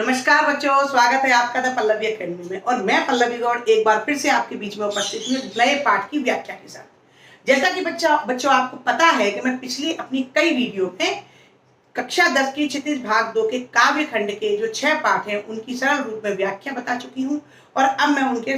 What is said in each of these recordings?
नमस्कार बच्चों, स्वागत है आपका द पल्लवी एकेडमी में। और मैं पल्लवी गौड़ एक बार फिर से आपके बीच में उपस्थित हूँ नए पाठ की व्याख्या के साथ। जैसा कि बच्चों आपको पता है कि मैं पिछली अपनी कई वीडियो में कक्षा 10 की क्षितिज भाग 2 के काव्य खंड के जो 6 पाठ हैं उनकी सरल रूप में व्याख्या बता चुकी हूँ और अब मैं उनके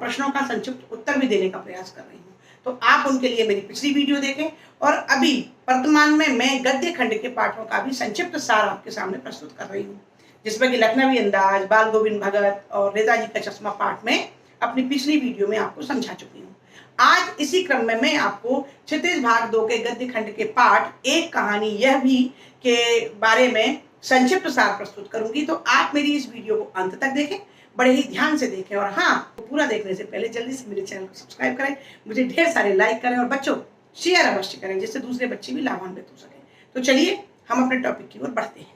प्रश्नों का संक्षिप्त उत्तर भी देने का प्रयास कर रही हूँ। तो आप उनके लिए मेरी पिछली वीडियो देखें और अभी वर्तमान में मैं गद्य खंड के पाठों का भी संक्षिप्त सार आपके सामने प्रस्तुत कर रही हूँ, जिसमें कि लखनवी अंदाज, बाल गोविंद भगत और नेताजी का चश्मा पाठ में अपनी पिछली वीडियो में आपको समझा चुकी हूँ। आज इसी क्रम में मैं आपको क्षितिज भाग 2 के गद्य खंड के पाठ एक कहानी यह भी के बारे में संक्षिप्त सार प्रस्तुत करूंगी। तो आप मेरी इस वीडियो को अंत तक देखें, बड़े ही ध्यान से देखें और हाँ, पूरा देखने से पहले जल्दी से मेरे चैनल को सब्सक्राइब करें, मुझे ढेर सारे लाइक करें और बच्चों शेयर अवश्य करें जिससे दूसरे बच्चे भी लाभान्वित हो सकें। तो चलिए हम अपने टॉपिक की ओर बढ़ते हैं।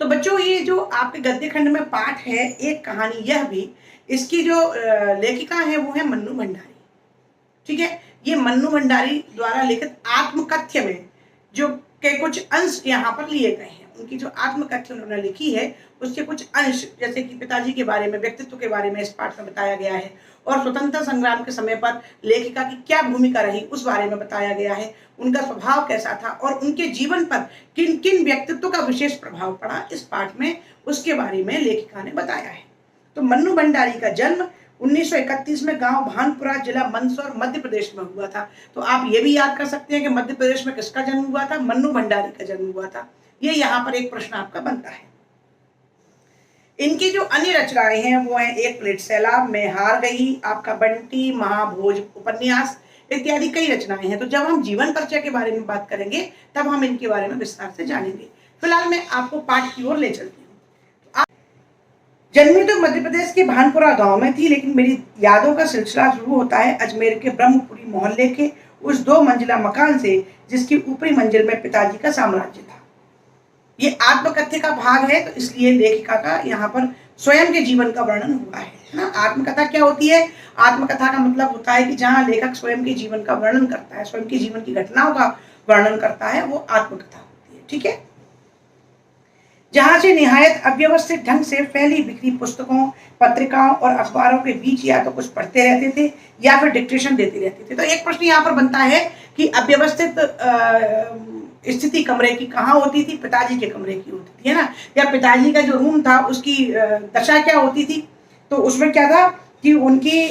तो बच्चों ये जो आपके गद्य खंड में पाठ है एक कहानी यह भी, इसकी जो लेखिका है वो है मन्नू भंडारी। ठीक है, ये मन्नू भंडारी द्वारा लिखित आत्मकथ्य में जो के कुछ अंश यहाँ पर लिए गए हैं। उनकी जो आत्मकथ्य उन्होंने लिखी है उसके कुछ अंश, जैसे कि पिताजी के बारे में, व्यक्तित्व के बारे में इस पाठ में बताया गया है और स्वतंत्रता संग्राम के समय पर लेखिका की क्या भूमिका रही उस बारे में बताया गया है, उनका स्वभाव कैसा था और उनके जीवन पर किन किन व्यक्तित्व का विशेष प्रभाव पड़ा इस पाठ में, उसके बारे में लेखिका ने बताया है। तो मन्नू भंडारी का जन्म 1931 में गांव भानपुरा, जिला मंदसौर, मध्य प्रदेश में हुआ था। तो आप ये भी याद कर सकते हैं कि मध्य प्रदेश में किसका जन्म हुआ था? मन्नू भंडारी का जन्म हुआ था। ये यहाँ पर एक प्रश्न आपका बनता है। इनकी जो अन्य रचनाएं हैं वो हैं एक प्लेट सैलाब, मैं हार गई, आपका बंटी, महाभोज उपन्यास इत्यादि कई रचनाएं हैं। तो जब हम जीवन परिचय के बारे में बात करेंगे तब हम इनके बारे में विस्तार से जानेंगे। फिलहाल मैं आपको पाठ की ओर ले चलती हूँ। जन्मी तो मध्य प्रदेश के भानपुरा गांव में थी, लेकिन मेरी यादों का सिलसिला शुरू होता है अजमेर के ब्रह्मपुरी मोहल्ले के उस 2 मंजिला मकान से जिसकी ऊपरी मंजिल में पिताजी का साम्राज्य था। ये आत्मकथ्य का भाग है, तो इसलिए लेखिका का यहाँ पर स्वयं के जीवन का वर्णन हुआ है ना। आत्मकथा क्या होती है? आत्मकथा का मतलब होता है कि जहाँ लेखक स्वयं के जीवन का वर्णन करता है, स्वयं के जीवन की घटनाओं का वर्णन करता है, वो आत्मकथा होती है। ठीक है, जहां से निहायत अव्यवस्थित ढंग से फैली बिखरी पुस्तकों, पत्रिकाओं और अखबारों के बीच या तो कुछ पढ़ते रहते थे या फिर डिक्टेशन देते रहते थे। तो एक प्रश्न यहाँ पर बनता है कि अव्यवस्थित स्थिति कमरे की कहाँ होती थी? पिताजी के कमरे की होती थी, है ना। या पिताजी का जो रूम था उसकी दशा क्या होती थी? तो उसमें क्या था कि उनकी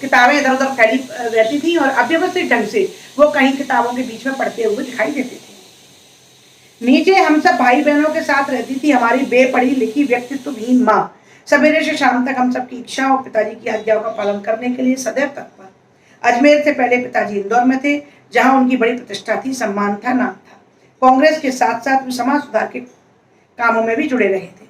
किताबें इधर उधर फैली रहती थी और अव्यवस्थित ढंग से वो कहीं किताबों के बीच में पढ़ते हुए दिखाई देते थे। नीचे हम सब भाई बहनों के साथ रहती थी हमारी बेपढ़ी लिखी व्यक्तित्वहीन माँ। सवेरे से शाम तक हम सब की इच्छा और पिताजी की आज्ञाओं का पालन करने के लिए सदैव तत्पर। अजमेर से पहले पिताजी इंदौर में थे, जहां उनकी बड़ी प्रतिष्ठा थी, सम्मान था, नाम था। कांग्रेस के साथ साथ वे समाज सुधार के कामों में भी जुड़े रहे थे।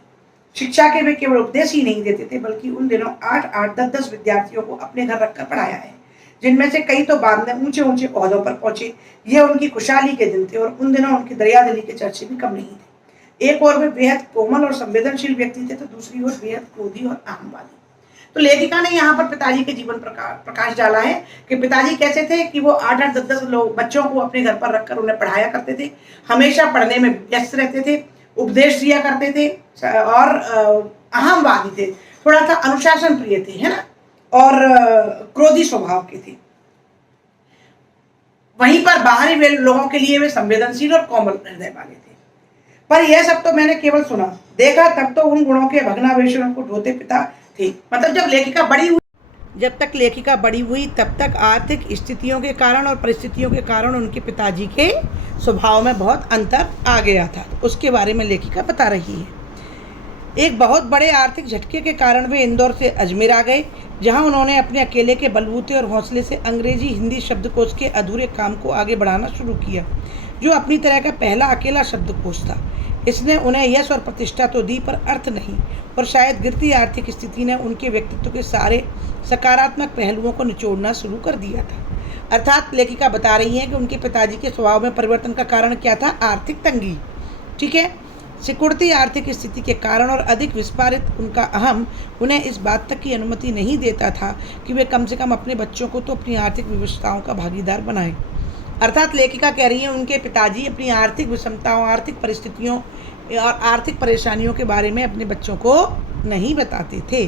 शिक्षा के वे केवल उपदेश ही नहीं देते थे, बल्कि उन दिनों 8-8, 10-10 विद्यार्थियों को अपने घर रखकर पढ़ाया है, जिनमें से कई तो बाद में ऊंचे ऊंचे ओहदों पर पहुंचे। यह उनकी खुशहाली के दिन थे और उन दिनों उनकी दरियादिली के चर्चे भी कम नहीं थे। एक ओर वे बेहद कोमल और संवेदनशील व्यक्ति थे, तो दूसरी ओर बेहद क्रोधी और अहमवादी। तो लेखिका ने यहाँ पर पिताजी के जीवन प्रकाश डाला है कि पिताजी कैसे थे कि वो 8-8, 10-10 लोग बच्चों को अपने घर पर रखकर उन्हें पढ़ाया करते थे, हमेशा पढ़ने में व्यस्त रहते थे, उपदेश दिया करते थे और अहमवादी थे, थोड़ा सा अनुशासन प्रिय थे, है ना, और क्रोधी स्वभाव के थे। वहीं पर बाहरी वे लोगों के लिए वे संवेदनशील और कोमल हृदय वाले थे। पर यह सब तो मैंने केवल सुना, देखा तब तो उन गुणों के भग्नावेशों को ढोते पिता थे। मतलब जब तक लेखिका बड़ी हुई तब तक आर्थिक स्थितियों के कारण और परिस्थितियों के कारण उनके पिताजी के स्वभाव में बहुत अंतर आ गया था। उसके बारे में लेखिका बता रही है। एक बहुत बड़े आर्थिक झटके के कारण वे इंदौर से अजमेर आ गए, जहां उन्होंने अपने अकेले के बलबूते और हौसले से अंग्रेजी हिंदी शब्दकोश के अधूरे काम को आगे बढ़ाना शुरू किया, जो अपनी तरह का पहला अकेला शब्दकोश था। इसने उन्हें यश और प्रतिष्ठा तो दी, पर अर्थ नहीं, और शायद गिरती आर्थिक स्थिति ने उनके व्यक्तित्व के सारे सकारात्मक पहलुओं को निचोड़ना शुरू कर दिया था। अर्थात लेखिका बता रही है कि उनके पिताजी के स्वभाव में परिवर्तन का कारण क्या था? आर्थिक तंगी। ठीक है, सिकुड़ती आर्थिक स्थिति के कारण और अधिक विस्फारित उनका अहम उन्हें इस बात तक की अनुमति नहीं देता था कि वे कम से कम अपने बच्चों को तो अपनी आर्थिक विवशताओं का भागीदार बनाएं। अर्थात लेखिका कह रही है उनके पिताजी अपनी आर्थिक विषमताओं, आर्थिक परिस्थितियों और आर्थिक परेशानियों के बारे में अपने बच्चों को नहीं बताते थे।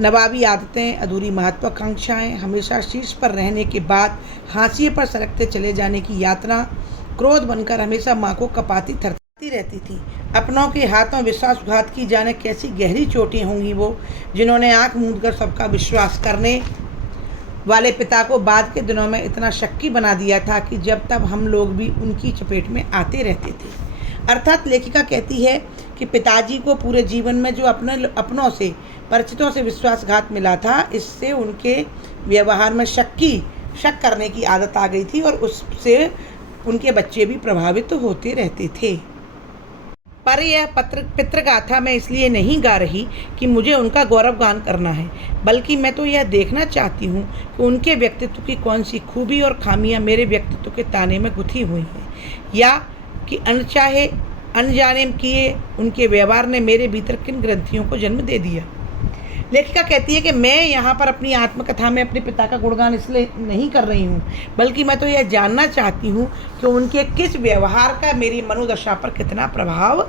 नवाबी आदतें, अधूरी महत्वाकांक्षाएं, हमेशा शीर्ष पर रहने के बाद हाशिए पर सरकते चले जाने की यात्रा, क्रोध बनकर हमेशा माँ को कपाती थरथराती रहती थी। अपनों के हाथों विश्वासघात की जाने कैसी गहरी चोटें होंगी वो, जिन्होंने आंख मूंद कर सबका विश्वास करने वाले पिता को बाद के दिनों में इतना शक्की बना दिया था कि जब तब हम लोग भी उनकी चपेट में आते रहते थे। अर्थात लेखिका कहती है कि पिताजी को पूरे जीवन में जो अपनों से, परिचितों से विश्वासघात मिला था, इससे उनके व्यवहार में शक करने की आदत आ गई थी और उससे उनके बच्चे भी प्रभावित होते रहते थे। पर यह पितृगाथा मैं इसलिए नहीं गा रही कि मुझे उनका गौरवगान करना है, बल्कि मैं तो यह देखना चाहती हूँ कि उनके व्यक्तित्व की कौन सी खूबी और खामियाँ मेरे व्यक्तित्व के ताने में गुथी हुई हैं, या कि अनचाहे अनजाने किए उनके व्यवहार ने मेरे भीतर किन ग्रंथियों को जन्म दे दिया। लेखिका कहती है कि मैं यहाँ पर अपनी आत्मकथा में अपने पिता का गुणगान इसलिए नहीं कर रही हूँ, बल्कि मैं तो यह जानना चाहती हूँ कि उनके किस व्यवहार का मेरी मनोदशा पर कितना प्रभाव,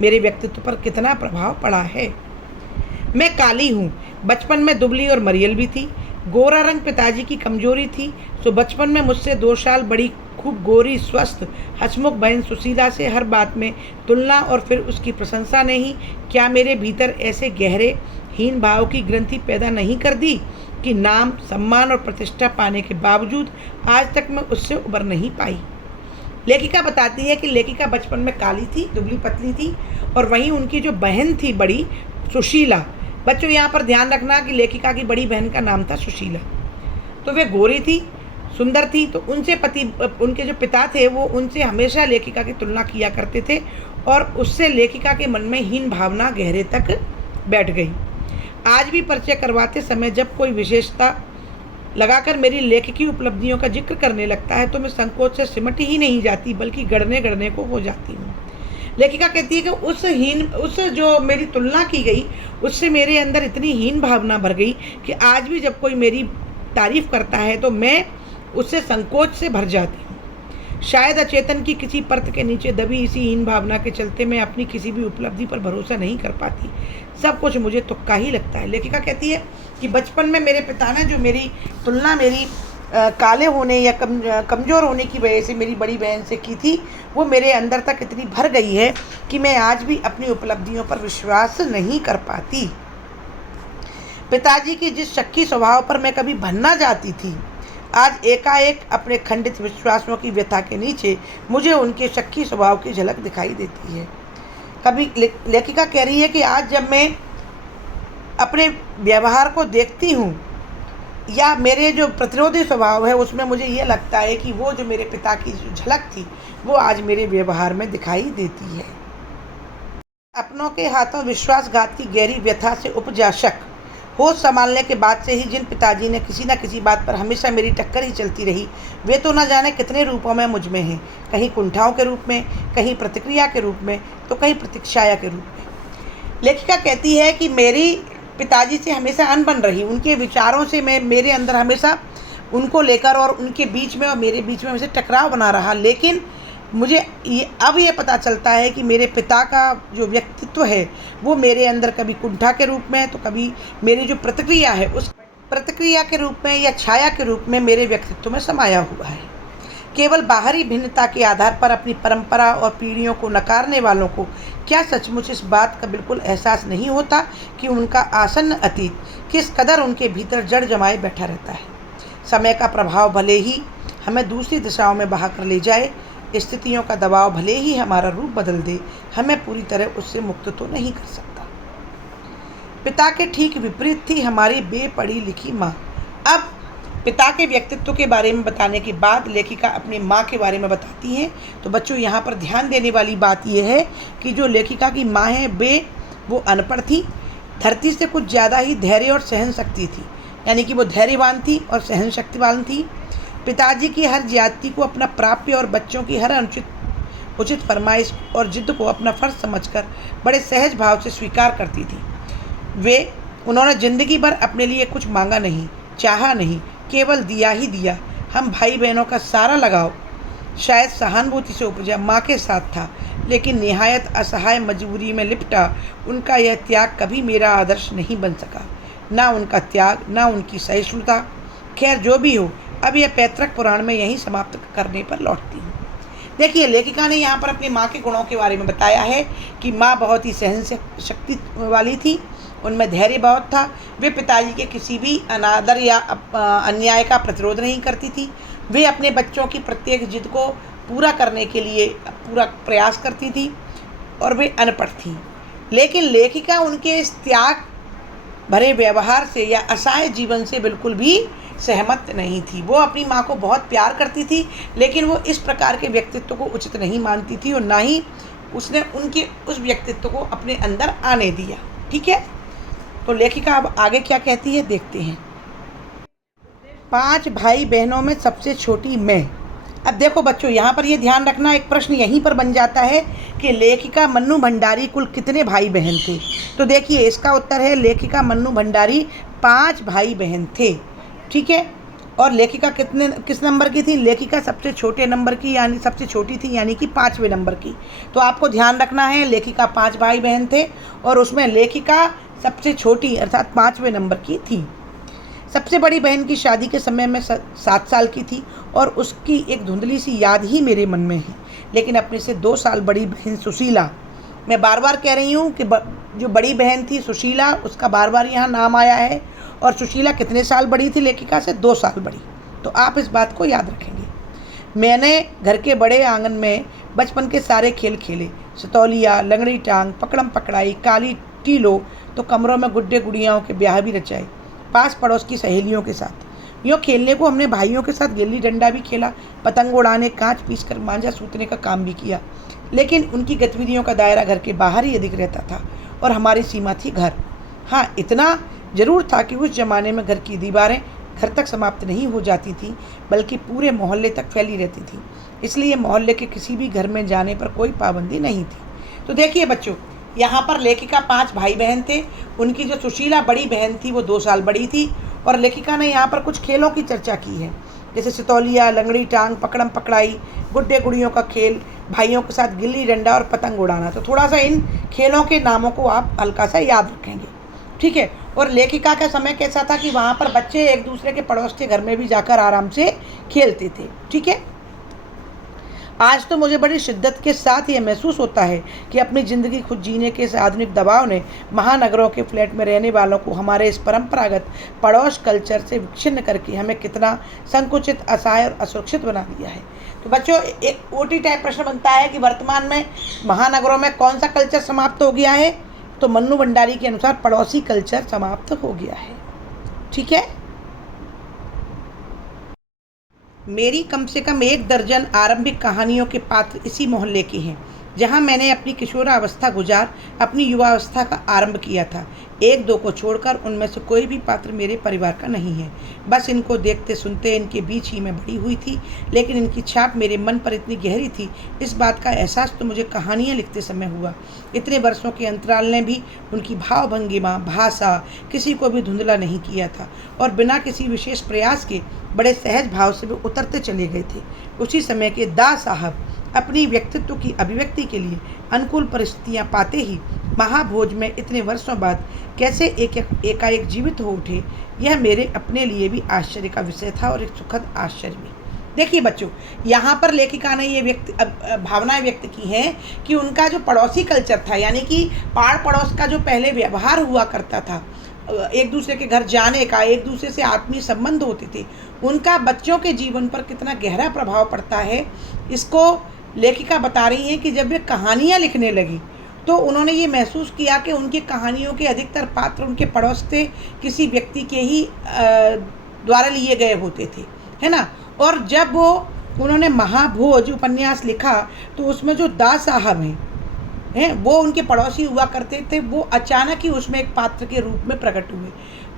मेरे व्यक्तित्व पर कितना प्रभाव पड़ा है। मैं काली हूँ, बचपन में दुबली और मरियल भी थी। गोरा रंग पिताजी की कमजोरी थी, तो बचपन में मुझसे 2 साल बड़ी खूब गोरी, स्वस्थ, हंसमुख बहन सुशीला से हर बात में तुलना और फिर उसकी प्रशंसा ने ही क्या मेरे भीतर ऐसे गहरे हीन भाव की ग्रंथि पैदा नहीं कर दी कि नाम, सम्मान और प्रतिष्ठा पाने के बावजूद आज तक मैं उससे उबर नहीं पाई। लेखिका बताती है कि लेखिका बचपन में काली थी, दुबली पतली थी, और वहीं उनकी जो बहन थी बड़ी, सुशीला। बच्चों यहाँ पर ध्यान रखना कि लेखिका की बड़ी बहन का नाम था सुशीला। तो वे गोरी थी, सुंदर थी, तो उनके जो पिता थे वो उनसे हमेशा लेखिका की तुलना किया करते थे और उससे लेखिका के मन में हीन भावना गहरे तक बैठ गई। आज भी परिचय करवाते समय जब कोई विशेषता लगाकर मेरी लेखकी उपलब्धियों का जिक्र करने लगता है तो मैं संकोच से सिमट ही नहीं जाती, बल्कि गड़ने को हो जाती हूँ। लेखिका कहती है कि उस जो मेरी तुलना की गई उससे मेरे अंदर इतनी हीन भावना भर गई कि आज भी जब कोई मेरी तारीफ करता है तो मैं उससे संकोच से भर जाती हूँ। शायद अचेतन की किसी परत के नीचे दबी इसी हीन भावना के चलते मैं अपनी किसी भी उपलब्धि पर भरोसा नहीं कर पाती। सब कुछ मुझे तुक्का ही लगता है। लेखिका कहती है कि बचपन में मेरे पिता ने जो मेरी तुलना मेरी काले होने या कमज़ोर होने की वजह से मेरी बड़ी बहन से की थी, वो मेरे अंदर तक इतनी भर गई है कि मैं आज भी अपनी उपलब्धियों पर विश्वास नहीं कर पाती। पिताजी की जिस शक्की स्वभाव पर मैं कभी भन्ना जाती थी, आज एकाएक अपने खंडित विश्वासों की व्यथा के नीचे मुझे उनके शक्की स्वभाव की झलक दिखाई देती है। कभी लेखिका कह रही है कि आज जब मैं अपने व्यवहार को देखती हूँ या मेरे जो प्रतिरोधी स्वभाव है उसमें मुझे ये लगता है कि वो जो मेरे पिता की जो झलक थी वो आज मेरे व्यवहार में दिखाई देती है। अपनों के हाथों विश्वासघात की गहरी व्यथा से उपजा शक, होश संभालने के बाद से ही जिन पिताजी ने किसी न किसी बात पर हमेशा मेरी टक्कर ही चलती रही, वे तो न जाने कितने रूपों में मुझ में हैं, कहीं कुंठाओं के रूप में, कहीं प्रतिक्रिया के रूप में, तो कहीं प्रतीक्षाया के रूप में। लेखिका कहती है कि मेरी पिताजी से हमेशा अनबन रही, उनके विचारों से मेरे अंदर हमेशा उनको लेकर और उनके बीच में और मेरे बीच में हमेशा टकराव बना रहा। लेकिन मुझे अब ये पता चलता है कि मेरे पिता का जो व्यक्तित्व है वो मेरे अंदर कभी कुंठा के रूप में, तो कभी मेरी जो प्रतिक्रिया है उस प्रतिक्रिया के रूप में या छाया के रूप में मेरे व्यक्तित्व में समाया हुआ है। केवल बाहरी भिन्नता के आधार पर अपनी परंपरा और पीढ़ियों को नकारने वालों को क्या सचमुच इस बात का बिल्कुल एहसास नहीं होता कि उनका आसन्न अतीत किस कदर उनके भीतर जड़ जमाए बैठा रहता है। समय का प्रभाव भले ही हमें दूसरी दिशाओं में बहा कर ले जाए, स्थितियों का दबाव भले ही हमारा रूप बदल दे, हमें पूरी तरह उससे मुक्त तो नहीं कर सकता। पिता के ठीक विपरीत थी हमारी बेपढ़ी लिखी माँ। अब पिता के व्यक्तित्व के बारे में बताने के बाद लेखिका अपनी माँ के बारे में बताती हैं। तो बच्चों यहाँ पर ध्यान देने वाली बात यह है कि जो लेखिका की माँ है वो अनपढ़ थी, धरती से कुछ ज़्यादा ही धैर्य और सहन शक्ति थी, यानी कि वो धैर्यवान थी और सहन शक्तिवान थी। पिताजी की हर ज्यादती को अपना प्राप्य और बच्चों की हर उचित फरमाइश और जिद को अपना फ़र्ज समझकर बड़े सहज भाव से स्वीकार करती थी। उन्होंने ज़िंदगी भर अपने लिए कुछ मांगा नहीं, चाहा नहीं, केवल दिया ही दिया। हम भाई बहनों का सारा लगाव शायद सहानुभूति से उपजा माँ के साथ था, लेकिन निहायत असहाय मजबूरी में लिपटा उनका यह त्याग कभी मेरा आदर्श नहीं बन सका। ना उनका त्याग, ना उनकी सहिष्णुता। खैर जो भी हो, अब यह पैतृक पुराण में यहीं समाप्त करने पर लौटती हूँ। देखिए, लेखिका ने यहाँ पर अपनी माँ के गुणों के बारे में बताया है कि माँ बहुत ही सहन शक्ति वाली थी, उनमें धैर्य बहुत था। वे पिताजी के किसी भी अनादर या अन्याय का प्रतिरोध नहीं करती थी। वे अपने बच्चों की प्रत्येक जिद को पूरा करने के लिए पूरा प्रयास करती थी और वे अनपढ़ थीं। लेकिन लेखिका उनके इस त्याग भरे व्यवहार से या असहाय जीवन से बिल्कुल भी सहमत नहीं थी। वो अपनी माँ को बहुत प्यार करती थी, लेकिन वो इस प्रकार के व्यक्तित्व को उचित नहीं मानती थी और ना ही उसने उनके उस व्यक्तित्व को अपने अंदर आने दिया। ठीक है, तो लेखिका अब आगे क्या कहती है देखते हैं। 5 भाई बहनों में सबसे छोटी मैं। अब देखो बच्चों, यहाँ पर ये ध्यान रखना, एक प्रश्न यहीं पर बन जाता है कि लेखिका मन्नू भंडारी कुल कितने भाई बहन थे। तो देखिए, इसका उत्तर है लेखिका मन्नू भंडारी 5 भाई बहन थे। ठीक है, और लेखिका किस नंबर की थी? लेखिका सबसे छोटे नंबर की, यानी सबसे छोटी थी, यानी कि 5वें नंबर की। तो आपको ध्यान रखना है, लेखिका 5 भाई बहन थे और उसमें लेखिका सबसे छोटी अर्थात 5वें नंबर की थी। सबसे बड़ी बहन की शादी के समय मैं 7 साल की थी और उसकी एक धुंधली सी याद ही मेरे मन में है। लेकिन अपने से 2 साल बड़ी बहन सुशीला, मैं बार बार कह रही हूँ कि जो बड़ी बहन थी सुशीला, उसका बार बार यहाँ नाम आया है। और सुशीला कितने साल बड़ी थी लेखिका से? 2 साल बड़ी। तो आप इस बात को याद रखेंगे। मैंने घर के बड़े आंगन में बचपन के सारे खेल खेले, सतौलिया, लंगड़ी टांग, पकड़म पकड़ाई, काली टीलो, तो कमरों में गुड्डे गुड़ियाओं के ब्याह भी रचाए पास पड़ोस की सहेलियों के साथ। यूँ खेलने को हमने भाइयों के साथ गिल्ली डंडा भी खेला, पतंग उड़ाने, कांच पीस कर मांझा सूतने का काम भी किया। लेकिन उनकी गतिविधियों का दायरा घर के बाहर ही अधिक रहता था और हमारी सीमा थी घर। हाँ, इतना ज़रूर था कि उस ज़माने में घर की दीवारें घर तक समाप्त नहीं हो जाती थी, बल्कि पूरे मोहल्ले तक फैली रहती थी। इसलिए मोहल्ले के किसी भी घर में जाने पर कोई पाबंदी नहीं थी। तो देखिए बच्चों, यहाँ पर लेखिका 5 भाई बहन थे। उनकी जो सुशीला बड़ी बहन थी वो 2 साल बड़ी थी। और लेखिका ने यहाँ पर कुछ खेलों की चर्चा की है, जैसे सतौलिया, लंगड़ी टांग, पकड़म पकड़ाई, गुड्डे गुड़ियों का खेल, भाइयों के साथ गिल्ली डंडा और पतंग उड़ाना। तो थोड़ा सा इन खेलों के नामों को आप हल्का सा याद रखेंगे। ठीक है, और लेखिका का समय कैसा था कि वहाँ पर बच्चे एक दूसरे के पड़ोस के घर में भी जाकर आराम से खेलते थे। ठीक है, आज तो मुझे बड़ी शिद्दत के साथ ये महसूस होता है कि अपनी ज़िंदगी खुद जीने के इस आधुनिक दबाव ने महानगरों के फ्लैट में रहने वालों को हमारे इस परंपरागत पड़ोस कल्चर से विच्छिन्न करके हमें कितना संकुचित, असहाय और असुरक्षित बना दिया है। तो बच्चों, एक ओटी टाइप प्रश्न बनता है कि वर्तमान में महानगरों में कौन सा कल्चर समाप्त हो गया है? तो मन्नू भंडारी के अनुसार पड़ोसी कल्चर समाप्त हो गया है। ठीक है, मेरी कम से कम 1 दर्जन आरंभिक कहानियों के पात्र इसी मोहल्ले के हैं, जहां मैंने अपनी किशोरावस्था गुजार अपनी युवावस्था का आरंभ किया था। 1-2 को छोड़कर उनमें से कोई भी पात्र मेरे परिवार का नहीं है। बस इनको देखते सुनते इनके बीच ही मैं बड़ी हुई थी, लेकिन इनकी छाप मेरे मन पर इतनी गहरी थी, इस बात का एहसास तो मुझे कहानियाँ लिखते समय हुआ। इतने वर्षों के अंतराल ने भी उनकी भाव भंगिमा, भाषा किसी को भी धुंधला नहीं किया था और बिना किसी विशेष प्रयास के बड़े सहज भाव से वे उतरते चले गए थे। उसी समय के दा साहब अपनी व्यक्तित्व की अभिव्यक्ति के लिए अनुकूल परिस्थितियां पाते ही महाभोज में इतने वर्षों बाद कैसे एकाएक जीवित हो उठे, यह मेरे अपने लिए भी आश्चर्य का विषय था और एक सुखद आश्चर्य भी। देखिए बच्चों, यहाँ पर लेखिका ने ये भावनाएं व्यक्त की हैं कि उनका जो पड़ोसी कल्चर था, यानी कि पाड़ पड़ोस का जो पहले व्यवहार हुआ करता था, एक दूसरे के घर जाने का, एक दूसरे से आत्मीय संबंध होते थे, उनका बच्चों के जीवन पर कितना गहरा प्रभाव पड़ता है, इसको लेखिका बता रही हैं कि जब वे कहानियाँ लिखने लगी तो उन्होंने ये महसूस किया कि उनकी कहानियों के अधिकतर पात्र उनके पड़ोस से किसी व्यक्ति के ही द्वारा लिए गए होते थे, है ना। और जब उन्होंने महाभोज उपन्यास लिखा तो उसमें जो दा साहब हैं वो उनके पड़ोसी हुआ करते थे, वो अचानक ही उसमें एक पात्र के रूप में प्रकट हुए।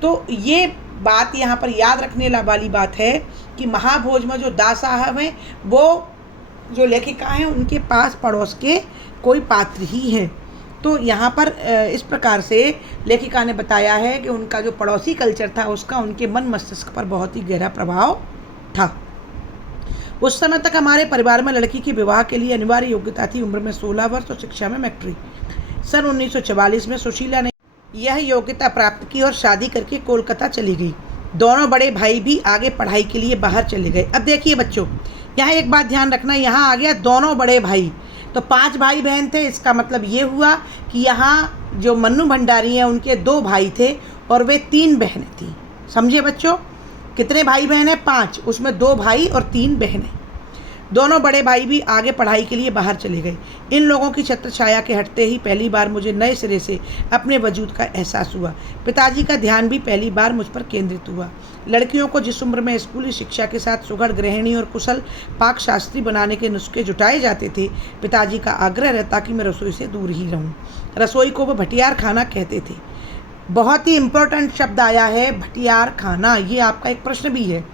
तो ये बात यहाँ पर याद रखने वाली बात है कि महाभोज में जो दा साहब हैं वो जो लेखिका हैं उनके पास पड़ोस के कोई पात्र ही हैं। तो यहाँ पर इस प्रकार से लेखिका ने बताया है कि उनका जो पड़ोसी कल्चर था उसका उनके मन मस्तिष्क पर बहुत ही गहरा प्रभाव था। उस समय तक हमारे परिवार में लड़की के विवाह के लिए अनिवार्य योग्यता थी उम्र में 16 वर्ष और शिक्षा में मैट्रिक। सन 1944 में सुशीला ने यह योग्यता प्राप्त की और शादी करके कोलकाता चली गई। दोनों बड़े भाई भी आगे पढ़ाई के लिए बाहर चले गए। अब देखिए बच्चों, यहाँ एक बात ध्यान रखना, यहाँ आ गया दोनों बड़े भाई, तो 5 भाई बहन थे। इसका मतलब ये हुआ कि यहाँ जो मन्नू भंडारी हैं उनके 2 भाई थे और वे 3 बहनें थीं। समझे बच्चों, कितने भाई बहन हैं? 5, उसमें 2 भाई और 3 बहनें। दोनों बड़े भाई भी आगे पढ़ाई के लिए बाहर चले गए। इन लोगों की छत्र छाया के हटते ही पहली बार मुझे नए सिरे से अपने वजूद का एहसास हुआ। पिताजी का ध्यान भी पहली बार मुझ पर केंद्रित हुआ। लड़कियों को जिस उम्र में स्कूली शिक्षा के साथ सुघड़ गृहिणी और कुशल पाक शास्त्री बनाने के नुस्खे जुटाए जाते थे, पिताजी का आग्रह रहता कि मैं रसोई से दूर ही रहूं। रसोई को वो भटियार खाना कहते थे। बहुत ही इम्पोर्टेंट शब्द आया है, भटियार खाना। ये आपका एक प्रश्न भी है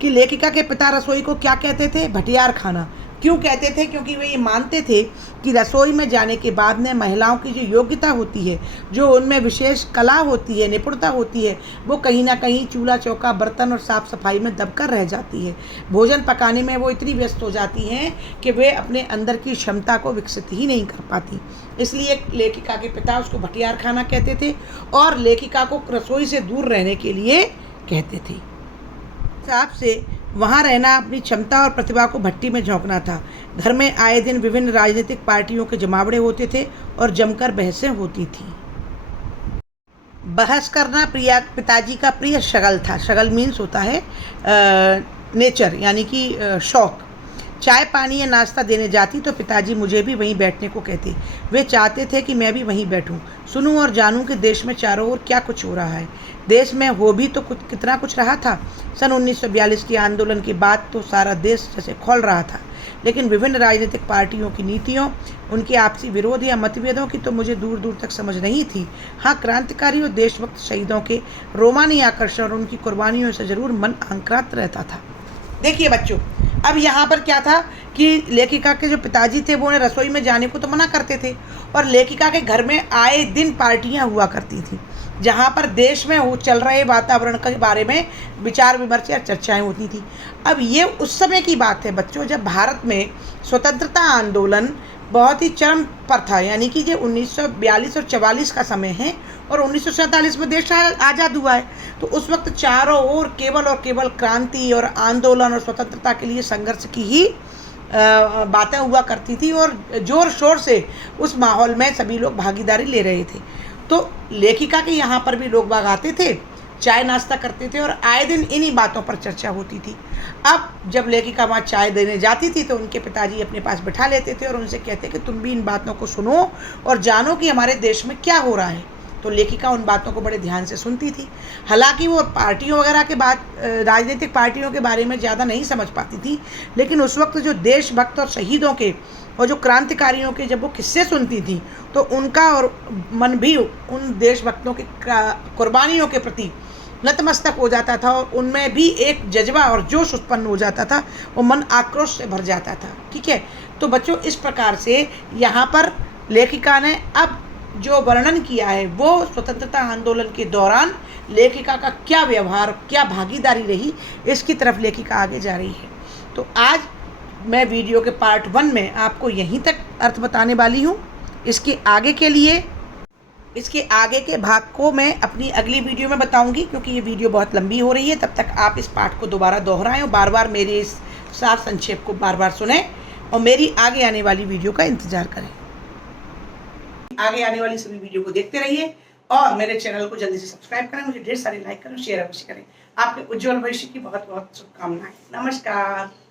कि लेखिका के पिता रसोई को क्या कहते थे? भटियार खाना। क्यों कहते थे? क्योंकि वे ये मानते थे कि रसोई में जाने के बाद में महिलाओं की जो योग्यता होती है, जो उनमें विशेष कला होती है, निपुणता होती है, वो कहीं ना कहीं चूल्हा चौका बर्तन और साफ़ सफाई में दबकर रह जाती है। भोजन पकाने में वो इतनी व्यस्त हो जाती हैं कि वे अपने अंदर की क्षमता को विकसित ही नहीं कर पाती। इसलिए लेखिका के पिता उसको भटियार खाना कहते थे और लेखिका को रसोई से दूर रहने के लिए कहते थे। हिसाब से वहाँ रहना अपनी क्षमता और प्रतिभा को भट्टी में झोंकना था। घर में आए दिन विभिन्न राजनीतिक पार्टियों के जमावड़े होते थे और जमकर बहसें होती थीं। बहस करना पिताजी का प्रिय शगल था। शगल मीन्स होता है नेचर, यानी कि शौक। चाय पानी या नाश्ता देने जाती तो पिताजी मुझे भी वहीं बैठने को कहते। वे चाहते थे कि मैं भी वहीं बैठूं, सुनूं और जानूं कि देश में चारों ओर क्या कुछ हो रहा है। देश में हो भी तो कितना कुछ रहा था। सन 1942 के आंदोलन के बाद तो सारा देश जैसे खोल रहा था, लेकिन विभिन्न राजनीतिक पार्टियों की नीतियों, उनके आपसी विरोध या मतभेदों की तो मुझे दूर दूर तक समझ नहीं थी। हाँ, क्रांतिकारी और देशभक्त शहीदों के रोमानी आकर्षण और उनकी कुर्बानियों से जरूर मन आक्रांत रहता था। देखिए बच्चों, अब यहाँ पर क्या था कि लेखिका के जो पिताजी थे वो उन्हें रसोई में जाने को तो मना करते थे और लेखिका के घर में आए दिन पार्टियाँ हुआ करती थी, जहाँ पर देश में चल रहे वातावरण के बारे में विचार विमर्श या चर्चाएं होती थी। अब ये उस समय की बात है बच्चों, जब भारत में स्वतंत्रता आंदोलन बहुत ही चरम पर था, यानी कि जो 1942 और 44 का समय है और 1947 में देश आज़ाद हुआ है। तो उस वक्त चारों ओर केवल और केवल क्रांति और आंदोलन और स्वतंत्रता के लिए संघर्ष की ही बातें हुआ करती थी और ज़ोर शोर से उस माहौल में सभी लोग भागीदारी ले रहे थे। तो लेखिका के यहाँ पर भी लोग बाग आते थे, चाय नाश्ता करते थे और आए दिन इन्हीं बातों पर चर्चा होती थी। अब जब लेखिका वहाँ चाय देने जाती थी तो उनके पिताजी अपने पास बिठा लेते थे और उनसे कहते कि तुम भी इन बातों को सुनो और जानो कि हमारे देश में क्या हो रहा है। तो लेखिका उन बातों को बड़े ध्यान से सुनती थी। हालांकि वो पार्टियों वगैरह के राजनीतिक पार्टियों के बारे में ज़्यादा नहीं समझ पाती थी, लेकिन उस वक्त जो देशभक्त और शहीदों के और जो क्रांतिकारियों के जब वो किस्से सुनती थी तो उनका और मन भी उन देशभक्तों की कुर्बानियों के प्रति नतमस्तक हो जाता था और उनमें भी एक जज्बा और जोश उत्पन्न हो जाता था, वो मन आक्रोश से भर जाता था। ठीक है, तो बच्चों इस प्रकार से यहाँ पर लेखिका ने अब जो वर्णन किया है वो स्वतंत्रता आंदोलन के दौरान लेखिका का क्या व्यवहार, क्या भागीदारी रही, इसकी तरफ लेखिका आगे जा रही है। तो आज मैं वीडियो के पार्ट 1 में आपको यहीं तक अर्थ बताने वाली हूँ। इसके आगे के भाग को मैं अपनी अगली वीडियो में बताऊंगी, क्योंकि ये वीडियो बहुत लंबी हो रही है। तब तक आप इस पाठ को दोबारा दोहराएं और बार बार मेरे इस साफ संक्षेप को बार बार सुनें और मेरी आगे आने वाली वीडियो का इंतजार करें। आगे आने वाली सभी वीडियो को देखते रहिए और मेरे चैनल को जल्दी से सब्सक्राइब करें, मुझे ढेर सारे लाइक करें, शेयर अवश्य करें। आपके उज्जवल भविष्य की बहुत बहुत शुभकामनाएं। नमस्कार।